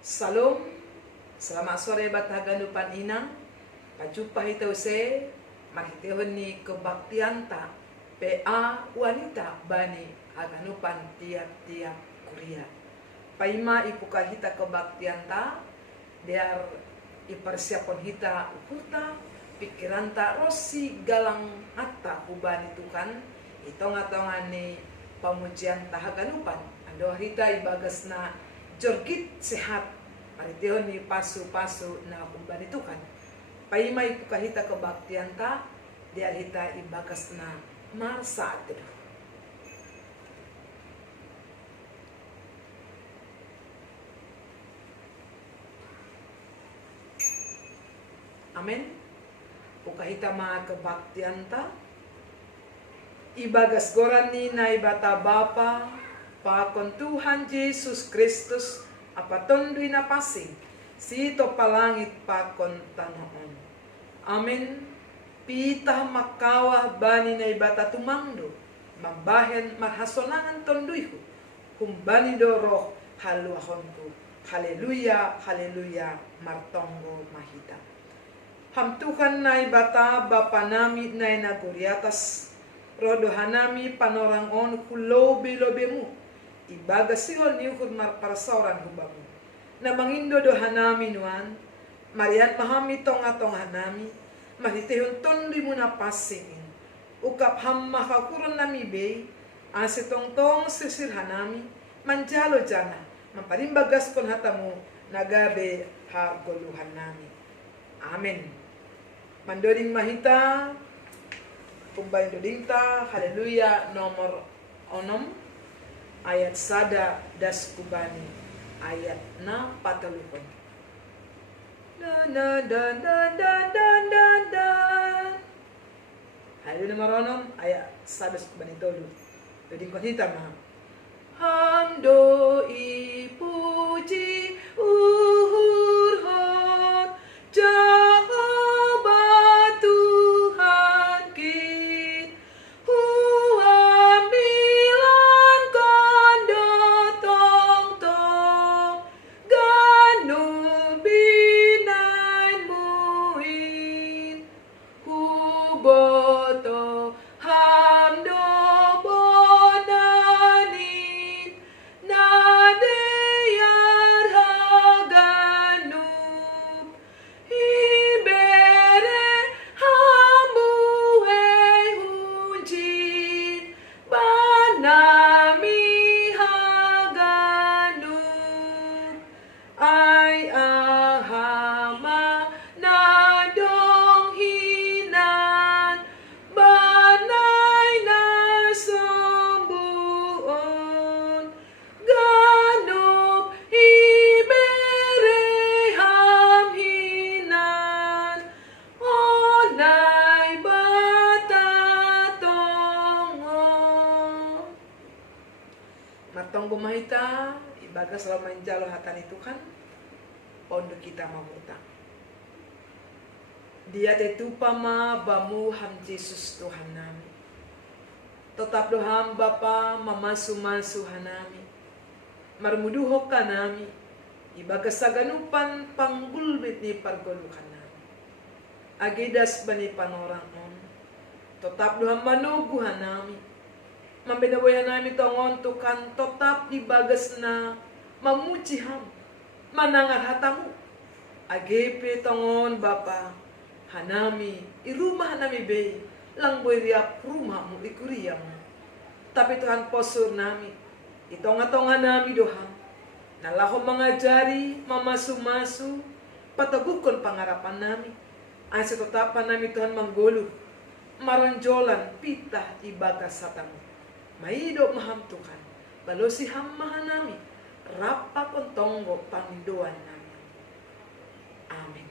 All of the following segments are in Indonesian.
Salam, selamat sore bataganupan inang. Pajumpa hitaw se, makitihon ni kebaktian ta, PA wanita bani aganupan tiap-tiap kuria. Paima ipuka hita kebaktian ta, biar ipersiapon hita ukuta, pikiran ta rosi galang hatta ubani tukan, itong-atongan ni pamujian ta haganupan. Ando hita ibagas na jorgit sehat, paritihon ni pasu-pasu na ubani tukan. Paima ipukahita kebaktian ta, dia hita ibagas na marsaat itu. Amin. Pukahita ma kebaktian ta, ibagas goran ni na ibata Bapa, pakon Tuhan Yesus Kristus, apa tondui na pasing, sito palangit pakon tanoon. Amin. Pita makawah bani na ibata tumangdo, mambahen marhasonangan tonduihu, humbani doroh haluahonku. Haleluya, haleluya, martonggo mahita. Hamtuhan na ibata Bapa nami na inaguriatas, rodohanami panorangon hulobe-lobemu, ibagasiol niuhud marparasauran hubamu. Na mangindo dohanami nuan, marian mahami tonga-tonganami, mahitihun tondi mo na pasingin. Ukap hamma kakurun nami bay, asitong-tong sisirhanami, manjalo jana, mamparimbagas kon hatamu, nagabe ha goluhan nami. Amen. Mandoring mahita, kumbay dodingta, haleluya, nomor 6, ayat sada das kubani, ayat na patalupon. Dan dan dan dan dan dan dan dan. Haleluya nomor 6, ayat sada das kubani tolu. Doding kon hita ma. Hamdo ipuji uhur hon Jehovah Tuhan kit, huamilan kondo tong tong, ganul binain muin, huboto hamdo bonanin, nadeyar haganub, ibere hambuhe hunjin, banami haganub, ay ahama nadong hinan, banay narsumbuon, ganop ibere hamhinan, onay batatongon. Matong bumahita, ibagas law manjalo hatan itu kan, pondo kita mamuta. Dia tetupa ma bamu ham Yesus Tuhan nami. Tetap doham Bapa mamasu-masu hanami. Marmuduhok ka nami. Ibagas saganupan panggulbit ni pargoluhan nami. Agidas bani panorang on. Tetap doham manuguhan nami. Mambinawayan nami tongon tukan tetap ibagas na mamuji ham. Manangar hatamu. Agepe tongon Bapa. Hanami, irumah hanami be, lang boy riap rumahmu ikuriamu. Tapi Tuhan posur nami, itonga-tonga nami doham. Nalahom mengajari, mamasu-masu, patagukon pangarapan nami. Asa tetapan nami Tuhan manggulu, maronjolan pitah ibagas satamu. Maido maham Tuhan, balosi hammahan nami, rapa kontonggo pangindoan nami. Amin.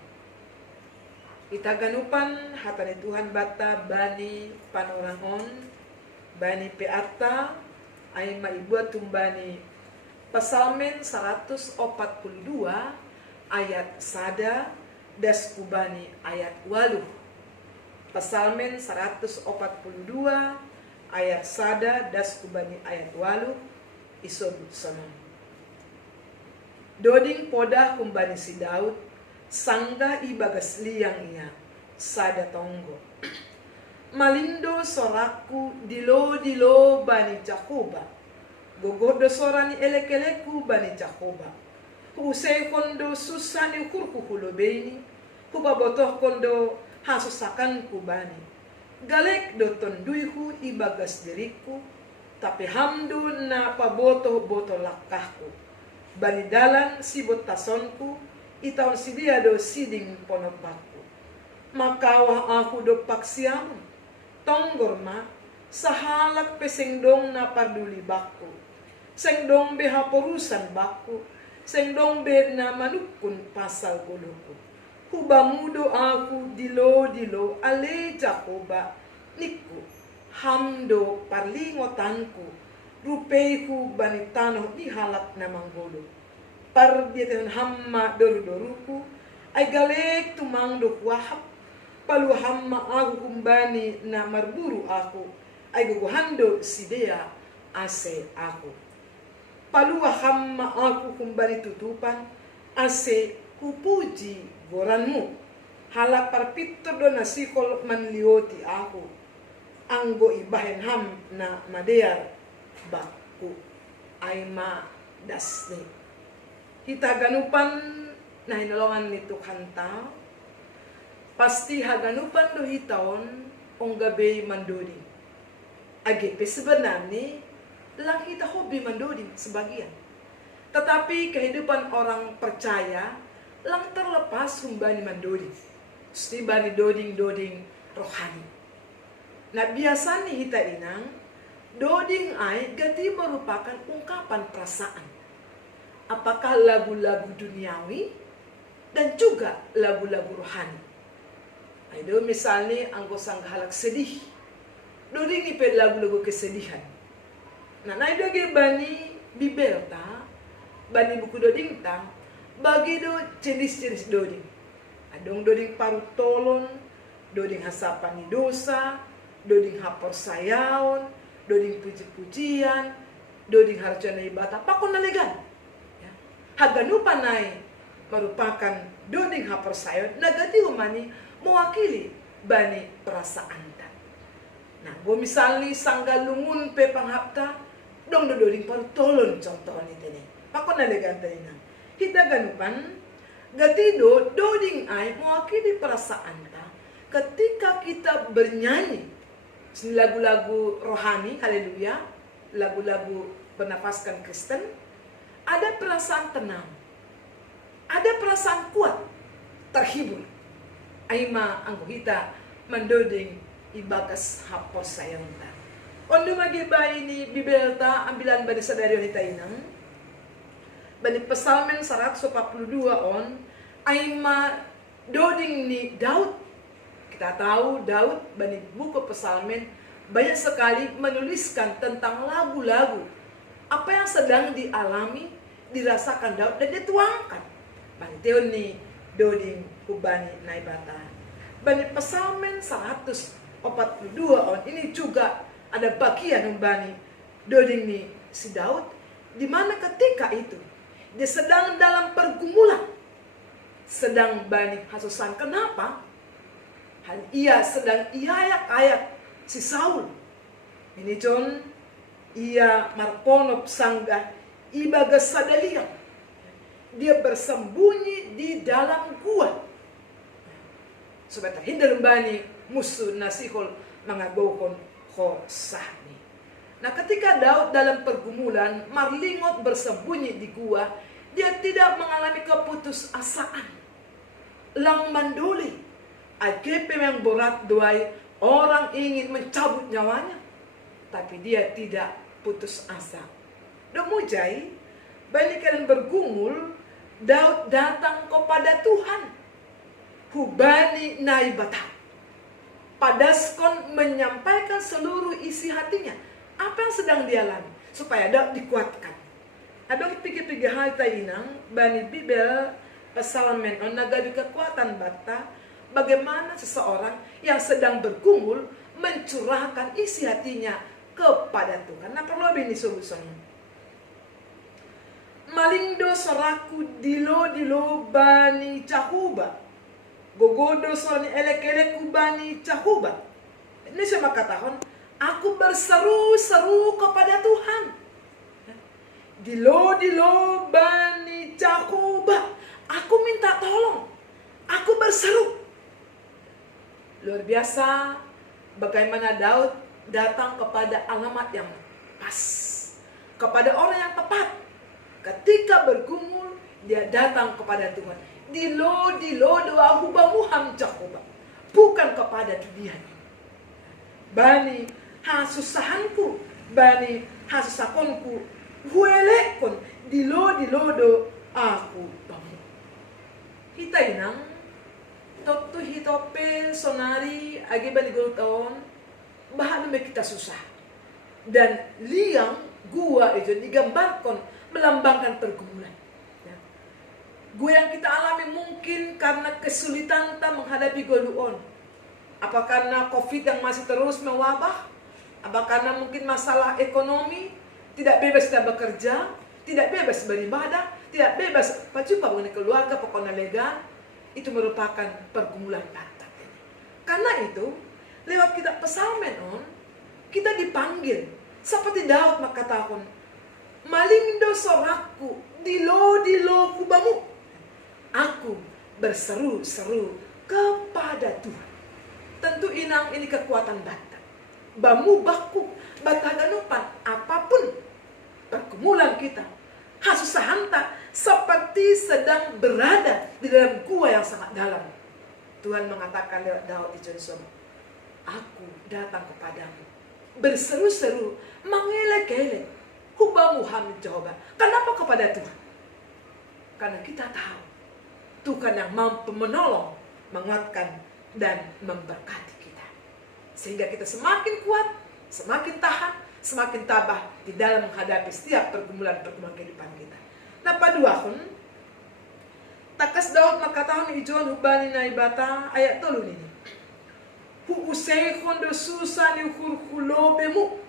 Itaganupan hatan Tuhan bata bani panorangon, bani peata, ay maibuat tumbani Pasalmen 142 ayat sada das kubani ayat 8. Pasalmen 142 ayat sada das kubani ayat 8 isod sanon. Doding poda kumbani si Daud, sangga ibagas liang ia, sada tonggo. Malindo soraku dilo bani Jakoba, gogodo sorani elekeleku bani Jakoba. Usai kondo susani kurku hulobeni, kubabotoh kondo hasusakanku bani. Galek do tonduiku ibagas diriku, tapi hamdu na paboto lakahku. Bani dalan sibot tasonku, itaon sidia do siding ponopakku. Makawah aku do paksiam, tonggor ma, sahalak pesengdong na parduli bakku. Sengdong beha porusan bakku, sengdong be na manukun pasal guluku. Hubamudo aku dilo ale Jakoba niku hamdo parlingotanku rupeiku bani tanoh di halak na manggolo par dieten hamma doruku ay galek tumangdo wahap palu hamma aku kumbani na marburu aku ay guguhando sidea ase aku palu hamma aku kumbani tutupan ase kupuji goranmu hala parpito do nasikol manlioti aku anggo ibahen ham na madear bakku ay ma dasni kita ganupan na hinalongan nito kanta pasti haganupan do hitaon ong gabi mandoding agepe sebenarnya lang kita hobi mandoding sebagian tetapi kehidupan orang percaya lang terlepas humbani mandoding. Sti bani doding rohani. Nah biasa nih kita inang, doding ay gati merupakan ungkapan perasaan. Apakah lagu-lagu duniawi dan juga lagu-lagu rohani. Ayo misalnya anggo sanggalak sedih. Doding ipe lagu-lagu kesedihan. Nah naido ge bani bibelta, bani buku doding ta, bagi do jenis-jenis doding. Adong doding parutolon, doding hasapani dosa, doding hapor sayaon, doding puji-pujian, doding harjana ibata, pakon nalegan. Ya. Haganupa nai merupakan doding hapor sayaon, nagati umani mewakili bani perasaan ta. Nah, gua misalnya sanggalungun pe panghapta, dong doding parutolon contoh ni tene. Pakon nalegan tene. Kita ganupan gatido doding ay mewakili perasaan ta ketika kita bernyanyi lagu-lagu rohani haleluya lagu-lagu bernafaskan Kristen ada perasaan tenang ada perasaan kuat terhibur aima anggo kita mendoding ibagas hapos sayang ta ondo magiba ini bibelta ambilan bani sadario hita inang bani pesalmen 142 on aima doding ni Daud. Kita tahu Daud bani buku pesalmen banyak sekali menuliskan tentang lagu-lagu apa yang sedang dialami dirasakan Daud dan dituangkan. Bani teon ni doding kubani naibata. Bani pesalmen 142 on ini juga ada bagian bani doding ni si Daud di mana ketika itu dia sedang dalam pergumulan, sedang bani hasusan. Kenapa? Hal ia sedang iayak-ayak si Saul. Ini John, ia marponop sangga ibagas sadaliang. Dia bersembunyi di dalam gua. Supaya terhindar bani musuh nasihol mangagokon khosahni. Nah ketika Daud dalam pergumulan, marlingot bersembunyi di gua, dia tidak mengalami keputusasaan. Lang manduli, agepe yang berat doai, orang ingin mencabut nyawanya, tapi dia tidak putus asa. Demujai, balikan bergumul, Daud datang kepada Tuhan. Hubani naibata. Padaskon menyampaikan seluruh isi hatinya. Apa yang sedang dialami supaya Daud dikuatkan. Ada pikir-pikir hal inang bani Bibel pesalmen on nagabi kekuatan bata bagaimana seseorang yang sedang bergumul mencurahkan isi hatinya kepada Tuhan. Nah perlu ini solusinya. Malindo soraku dilo bani cahuba. Gogodo sorani elek-eleku bani cahuba. Ini saya katakan, aku berseru-seru kepada Tuhan. Dilo bani cahuba. Aku minta tolong. Aku berseru. Luar biasa bagaimana Daud datang kepada alamat yang pas, kepada orang yang tepat. Ketika bergumul, dia datang kepada Tuhan. Dilo doa hubamuham cakoba, bukan kepada dunia ini. Bani hasusahanku, bani hasusakonku, huelekon dilo do aku bamu. Kita inang Tottu hitope sonari agi baligol taon bahan kita susah. Dan liang gua itu digambarkan melambangkan pergumulan. Ya. Gua yang kita alami mungkin karena kesulitan kita menghadapi goluon. Apa karena COVID yang masih terus mewabah? Apa karena mungkin masalah ekonomi? Tidak bebas kita bekerja, tidak bebas beribadah, tidak bebas pacupa mengenai keluarga, pokoknya legal. Itu merupakan pergumulan batin. Karena itu, lewat kitab Psalmen kita dipanggil seperti Daud mengatakan, "Malindo soraku, dilo hubamu." Aku berseru-seru kepada Tuhan. Tentu inang ini kekuatan batin. Bamu baku, bataganupan apapun pergumulan kita. Hasusahanta seperti sedang berada di dalam gua yang sangat dalam. Tuhan mengatakan lewat Daud di Johnson, aku datang kepadamu, berseru-seru, mengelek-elek, hubamu hamid Jehovah. Kenapa kepada Tuhan? Karena kita tahu Tuhan yang mampu menolong, menguatkan, dan memberkati kita. Sehingga kita semakin kuat, semakin tahan, semakin tabah di dalam menghadapi setiap pergumulan-pergumulan kehidupan kita. Napa dua pun takas Daud makatahon ijuan hubani naibata ayat 3 ini. Hu usai kondo susah ni hurhulo bemu.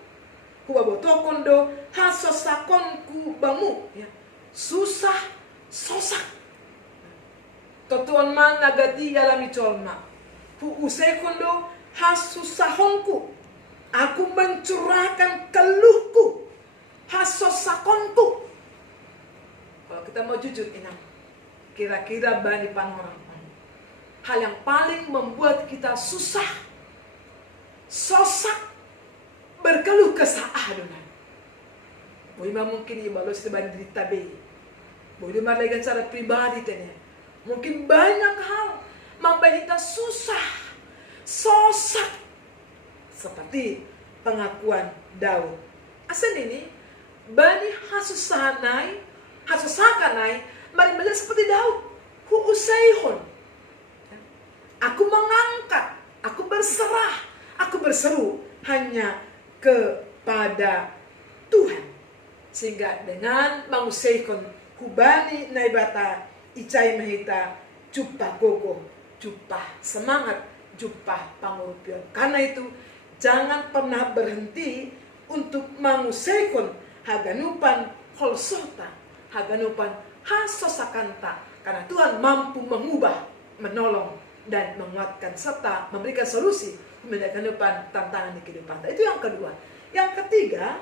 Huwa boto kondo hasosakonku bamu. Ya. Susah sosak. Totuan man nagati alami colma. Hu usai kondo hasusahonku. Aku mencurahkan keluhku, hasosakonku. Kalau kita mau jujur inang, kira-kira bani panorang, hal yang paling membuat kita susah, sosak, berkeluh kesah adunan. Boleh mungkin ibalos seban derita be, boleh lagi cara pribadi tanya. Mungkin banyak hal membuat kita susah, sosak. Seperti pengakuan Daud. Asal ini, bani hasusahanai, hasusakanai, mari melihat seperti Daud. Hu usaihon. Aku mengangkat, aku berserah, aku berseru hanya kepada Tuhan. Sehingga dengan mangusaihon, hubani naibata, icai mahita, jumpa gogo, jumpa semangat, jumpa pangurupion. Karena itu, jangan pernah berhenti untuk mengusaikan haganupan holsota, haganupan hasosakanta. Karena Tuhan mampu mengubah, menolong, dan menguatkan serta memberikan solusi menghadapi tantangan di kehidupan. Itu yang kedua. Yang ketiga,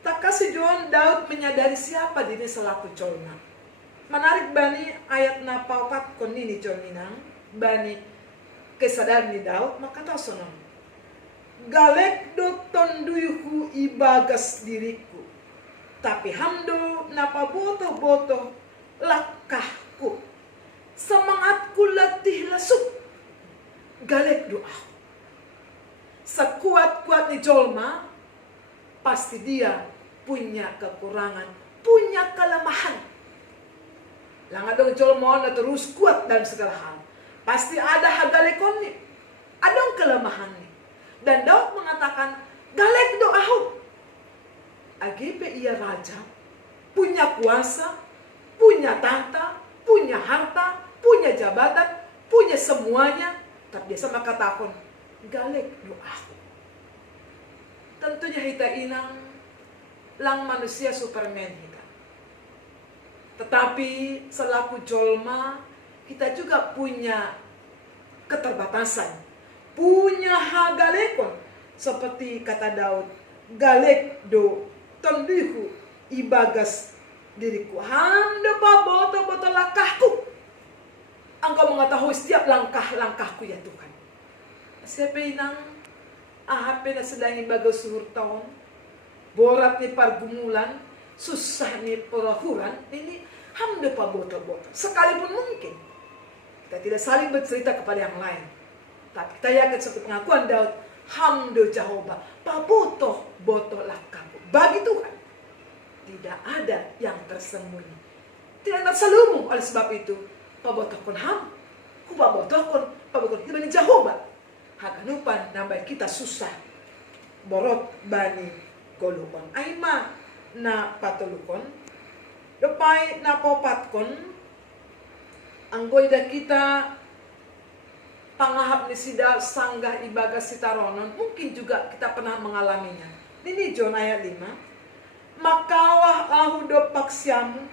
tak kasih John Daud menyadari siapa diri selaku colna. Menarik bani ayat napaupat konini colninang, bani kesadaran di Daud, maka tahu sonon. Galek do tonduyku ibagas diriku, tapi hamdo napa boto lakahku, semangatku letih lesuk. Galek doa, sekuat-kuat ni jolma, pasti dia punya kekurangan, punya kelemahan. Langadong jolma na terus kuat dalam segala hal, pasti ada hagalekon ni, ada kelemahan ni. Dan Daud mengatakan, galek doahu. Agipe ia raja, punya kuasa, punya tahta, punya harta, punya jabatan, punya semuanya. Tapi biasa mengatakan, galek doahu. Tentunya kita inang lang manusia Superman kita. Tetapi selaku jolma, kita juga punya keterbatasan, punya hagalekon. Seperti kata Daud, galek do tondiku ibagas diriku, handa pa boto-boto langkahku. Engkau mengetahui setiap langkah-langkahku ya Tuhan. Siapa inang ahape na sedang ibagas suhur tahun, borat ni pergumulan, susah ni perahuran, ini handa pa boto-boto. Sekalipun mungkin kita tidak saling bercerita kepada yang lain, tapi kita yakin seperti pengakuan Daud, hamdo Jehovah, pabotoh botoh langkahku. Bagi Tuhan tidak ada yang tersembunyi, tidak terselubung. Oleh sebab itu, pabotohkon ham, pabotohkon ibani Jehovah. Hakanupan nambah kita susah, borot bani golukon. Aima na patulukon, depai na popatkon, anggoy da kita pangahap ni sida sanggah ibaga sitaronon, mungkin juga kita pernah mengalaminya. Ini John ayat 5. Makawah ahu do paksyamu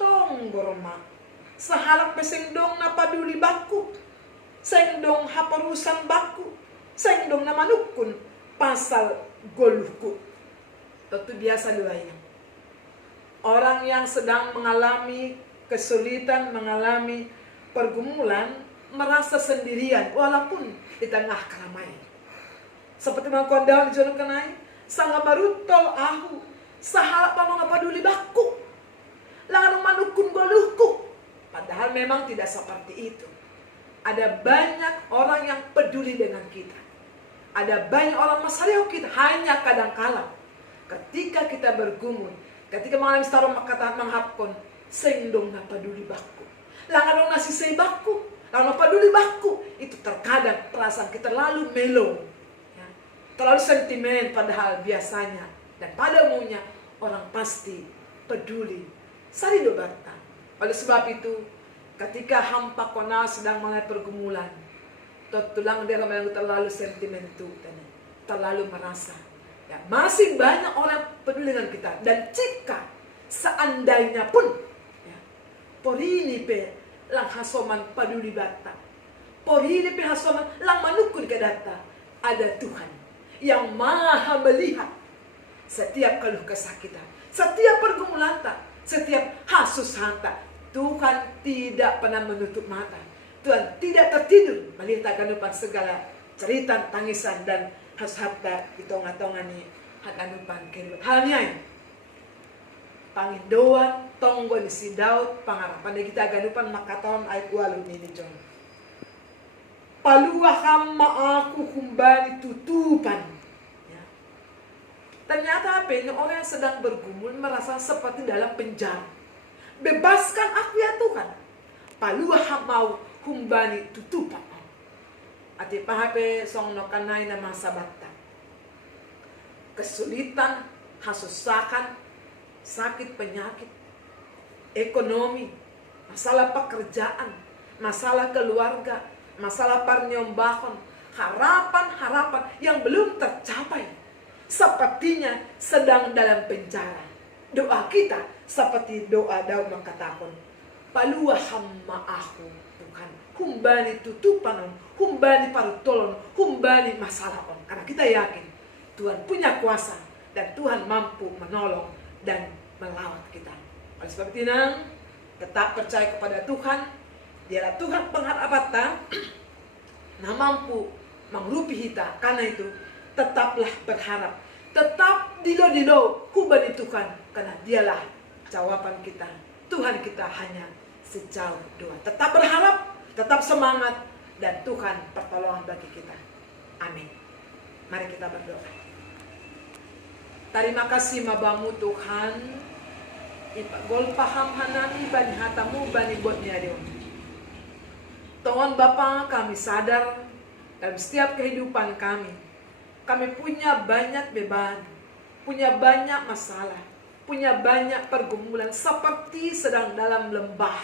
tong goroma. Sahalak pesengdong na paduli baku. Sengdong haparusan baku. Sengdong na manukun pasal goluhku. Tentu biasa luaya. Orang yang sedang mengalami kesulitan, mengalami pergumulan, merasa sendirian walaupun di tengah keramaian. Seperti mengakuan Daud di John kenai, sangga marutol ahu, sahalap pamang paduli baku, langan manukun goluhku. Padahal memang tidak seperti itu. Ada banyak orang yang peduli dengan kita. Ada banyak orang masalah kita, hanya kadang-kala ketika kita bergumul, ketika mengalami setara kata menghapkon, sengdong na paduli baku, langan dong nasi sei baku. Kalau peduli baku, itu terkadang perasaan kita terlalu melo, ya, terlalu sentimen padahal biasanya. Dan pada umumnya orang pasti peduli. Sari do barta. Oleh sebab itu, ketika hampa kona sedang mengalami pergumulan, tulang dia yang terlalu sentimentu, terlalu merasa. Ya, masih banyak orang peduli dengan kita. Dan jika seandainya pun, ya, porini pe lang hasoman paduli bata, pohili pe hasoman lang manukun ke data, ada Tuhan yang maha melihat setiap keluh kesah kita, setiap pergumulan tak, setiap hasus hanta. Tuhan tidak pernah menutup mata. Tuhan tidak tertidur melihat aganupan segala cerita, tangisan dan hash-hatta itonga-tongani aganupan kehidupan. Halnya pangin doan tonggo ni si Daud pangarapan kita aganupan makatawan ay kualun ini John. Paluah hama aku kumbali tutupan. Ya. Ternyata apa ini orang yang sedang bergumul merasa seperti dalam penjara. Bebaskan aku ya Tuhan. Paluah hamau kumbali tutupan. Ati pahape song nokanay na masa bata. Kesulitan, hasusakan, sakit penyakit, ekonomi, masalah pekerjaan, masalah keluarga, masalah parnyombahon, harapan-harapan yang belum tercapai, sepertinya sedang dalam penjara. Doa kita seperti doa Daud mengatakan, paluah hamma aku Tuhan, humbani tutupan, humbani parutolon, humbani masalah on. Karena kita yakin Tuhan punya kuasa dan Tuhan mampu menolong dan melawat kita. Oleh sebab itu tetap percaya kepada Tuhan. Dialah Tuhan pengharapan nah mampu mengrupi kita. Karena itu tetaplah berharap, tetap dilo hubani Tuhan, karena dialah jawaban kita. Tuhan kita hanya sejauh doa. Tetap berharap, tetap semangat, dan Tuhan pertolongan bagi kita. Amin. Mari kita berdoa. Terima kasih mabamu Tuhan. Gol paham hanami bani hatamu bani buat nyarion. Tuhan Bapa, kami sadar dalam setiap kehidupan kami punya banyak beban, punya banyak masalah, punya banyak pergumulan seperti sedang dalam lembah.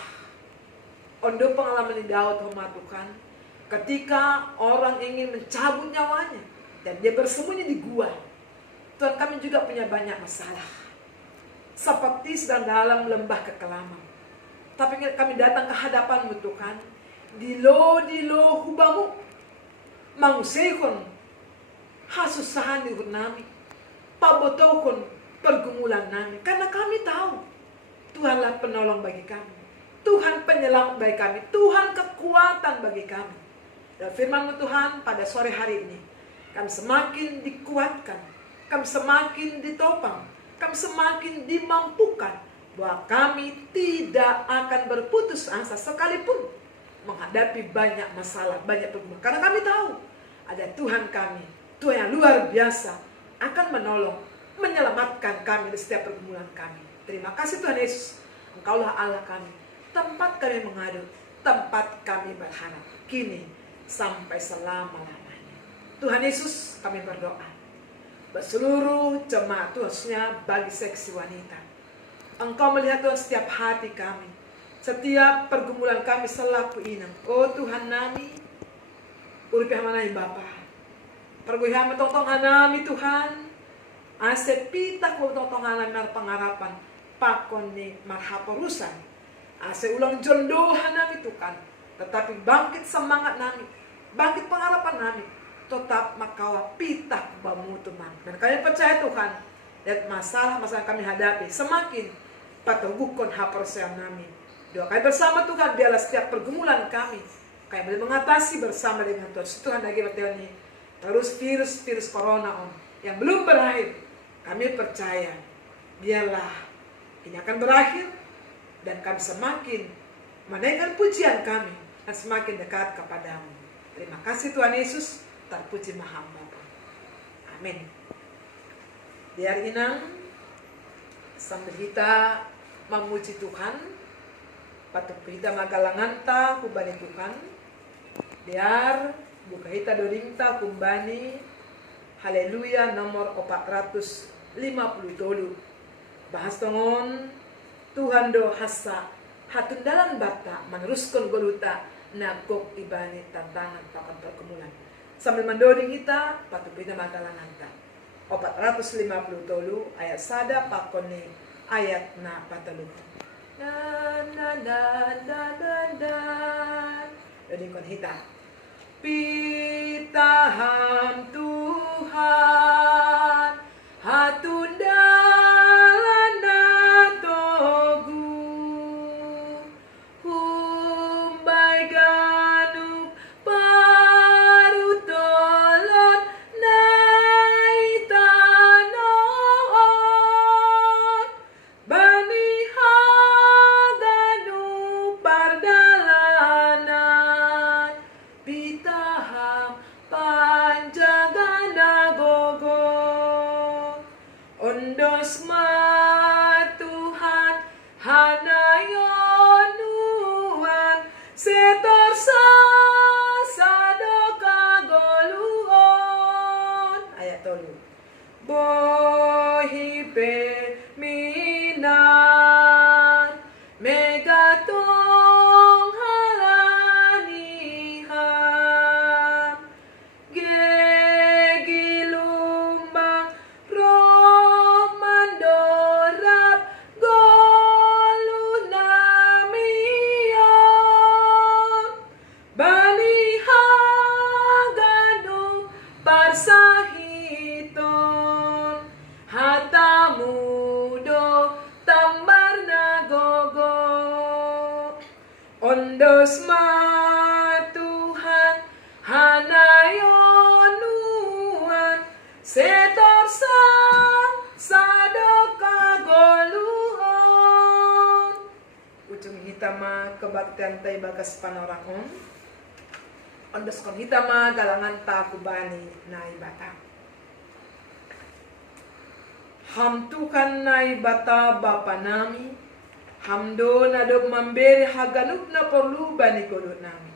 Ondo pengalaman di Daud Tuhan, ketika orang ingin mencabut nyawanya dan dia bersembunyi di gua. Tuhan, kami juga punya banyak masalah seperti sedang dalam lembah kekelaman. Tapi kami datang ke hadapan-Mu Tuhan. Dilo hubamu. Mangusehon. Hasusahan di nami. Pabotokon pergumulan nami. Karena kami tahu Tuhanlah penolong bagi kami. Tuhan penyelamat bagi kami. Tuhan kekuatan bagi kami. Dan firman-Mu Tuhan pada sore hari ini, kami semakin dikuatkan, kami semakin ditopang, kami semakin dimampukan bahwa kami tidak akan berputus asa sekalipun menghadapi banyak masalah, banyak pergumulan. Karena kami tahu ada Tuhan kami, Tuhan yang luar biasa, akan menolong, menyelamatkan kami di setiap pergumulan kami. Terima kasih Tuhan Yesus, Engkaulah Allah kami, tempat kami mengadu, tempat kami berharap, kini sampai selama-lamanya. Tuhan Yesus, kami berdoa berseluruh jemaat, khususnya bagi seksi wanita. Engkau melihat Tuhan setiap hati kami, setiap pergumulan kami selaku inang. Oh Tuhan nami, uripih manai Bapa, perguihan mentotong nami Tuhan, ase pita ko totong nami pengarapan, pakon ni marhaporusan, ase ulang jondohan nami Tuhan, tetapi bangkit semangat nami, bangkit pengharapan nami, tetap makawa pitah bamu Tuhan. Dan kami percaya Tuhan, dan masalah-masalah kami hadapi semakin patugukon hapersiam nami. Doa kami bersama Tuhan, biarlah setiap pergumulan kami boleh mengatasi bersama dengan Tuhan. Tuhan lagi ini terus virus corona yang belum berakhir, kami percaya biarlah ini akan berakhir dan kami semakin menaikkan pujian kami dan semakin dekat kepadamu. Terima kasih Tuhan Yesus, terpuji Maha Bapa. Amin. Biar inang sambil kita memuji Tuhan, patut kita magalangan ta kubani Tuhan. Biar buka kita doringta kumbani Haleluya nomor 450 tolu. Bahas tongon Tuhan do hasa hatun dalam bata meneruskan goluta nagok ibani tantangan pakan perkemulan. Sambil mendoring kita patut kita magalangan ta 450 tolu ayat sada pakoni ayat na patalu. Jadi kon hita pitaham Tuhan hatun dalan togu humbai ganu parutolon nai tanon bani haganu pardalanan pitaham panjagana gogo ondos ma Tuhan hanayonuan setorsa sadoka goluon ayat tolu bohipe minan megatong halanihan gegilumbang romandorap golunamion balihaganu parsahiton hatamudo tambar nagogo ondos ma Tuhan hanayonuan setorsa sadoka goluon ujung hitama kebaktian tay bagas panorangon ondos kon hitama galangan takubani nai bata ham Tuhan nai bata bapa nami hamdo nadok mamberi haganup na perlu bani kodot nami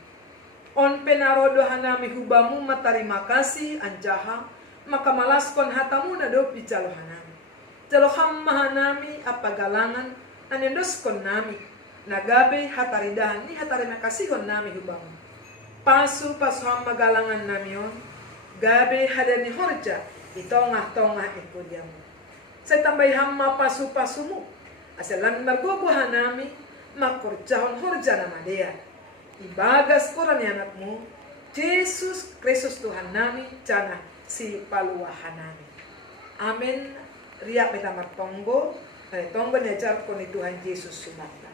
on penarodo hanami hubamu matarima kasih anjaha maka malaskon hatamu nadok bicalo hanami jalo hammahanami apa galangan anendoskon nami nagabe hataridahan ni hatarima kasihon nami hubamu pasu hamma galangan nami on gabe hadani horja itongah-tongah ikudiamu saya tambahi hamma pasu-pasumu asalan margogo hanami makorjahon horja nama dia. Ibagas koran anakmu, Yesus Kristus Tuhan nami, jana si paluahan nami. Amin. Ria betamat tonggo, tonggo nejar koni Tuhan Yesus sunata.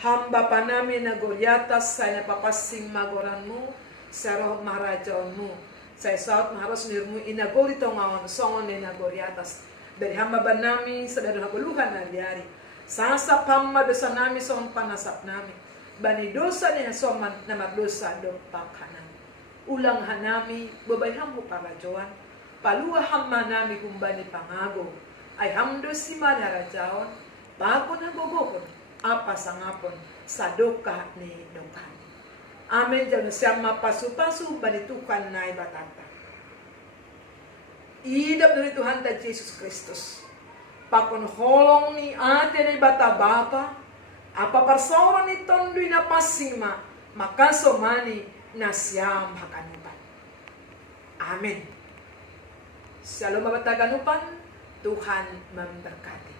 Hamba panami nagoriatas saya papasing magoranmu, saroh maharajaonmu. Saya saat maharos nirmu inagori tongawan songon nagoriatas. Dari hamba banami sadar habuluhan hari-hari. Sasa pamma dosa nami son panasap nami. Bani dosa niya soman na magdosa dopak hanan. Ulang hanami babay hambo para joan. Palua hamma nami kumbani pangago. Ay hamdo si manarajaon. Bago na bobokon. Apa sangapon sa doka ni dokan. Amen. Jangan siapa pasu-pasu bani Tuhan na ibatata. Idap dari Tuhan dan Yesus Kristus. Pakon holong ni ate na ibata-bata. Apa persoalan ni tondui na pasima. Maka somani na siyam hakanupan. Amen. Shalom babata ganupan. Tuhan memberkati.